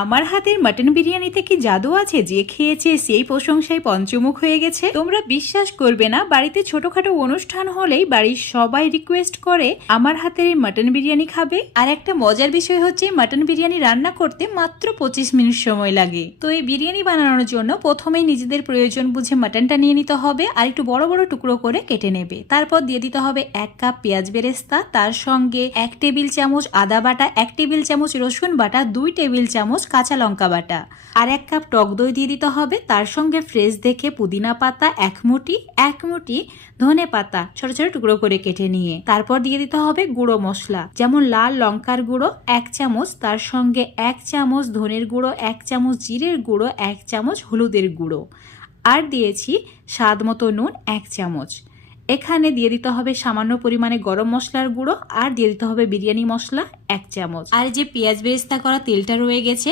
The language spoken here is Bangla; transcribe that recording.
আমার হাতের মাটন বিরিয়ানিতে কি জাদু আছে, যে খেয়েছে সেই প্রশংসায় পঞ্চমুখ হয়ে গেছে। তোমরা বিশ্বাস করবে না, বাড়িতে ছোটখাটো অনুষ্ঠান হলেই বাড়ির সবাই রিকোয়েস্ট করে আমার হাতের এই মাটন বিরিয়ানি খাবে। আর একটা মজার বিষয় হচ্ছে, মাটন বিরিয়ানি রান্না করতে মাত্র 25 মিনিট সময় লাগে। তো এই বিরিয়ানি বানানোর জন্য প্রথমেই নিজেদের প্রয়োজন বুঝে মাটনটা নিয়ে নিতে হবে, আর একটু বড় বড় টুকরো করে কেটে নেবে। তারপর দিয়ে দিতে হবে 1 কাপ পেঁয়াজ বেরেস্তা, তার সঙ্গে 1 টেবিল চামচ আদা বাটা, 1 টেবিল চামচ রসুন বাটা, 2 টেবিল চামচ কাঁচা লঙ্কা বাটা, আর 1 কাপ টক দই দিয়ে দিতে হবে। তার সঙ্গে ফ্রেশ দেখে পুদিনা পাতা 1 মুঠি, ধনে পাতা ছোট ছোট টুকরো করে কেটে নিয়ে, তারপর দিয়ে দিতে হবে গুঁড়ো মশলা, যেমন লাল লঙ্কার গুঁড়ো 1 চামচ, তার সঙ্গে 1 চামচ ধনের গুঁড়ো, 1 চামচ জিরের গুঁড়ো, 1 চামচ হলুদের গুঁড়ো, আর দিয়েছি স্বাদ মতো নুন 1 চামচ। এখানে দিয়ে দিতে হবে সামান্য পরিমাণে গরম মশলার গুঁড়ো, আর দিয়ে দিতে হবে বিরিয়ানি মশলা 1 চামচ। আর যে পেঁয়াজ বেরেস্তা করা তেলটা রয়ে গেছে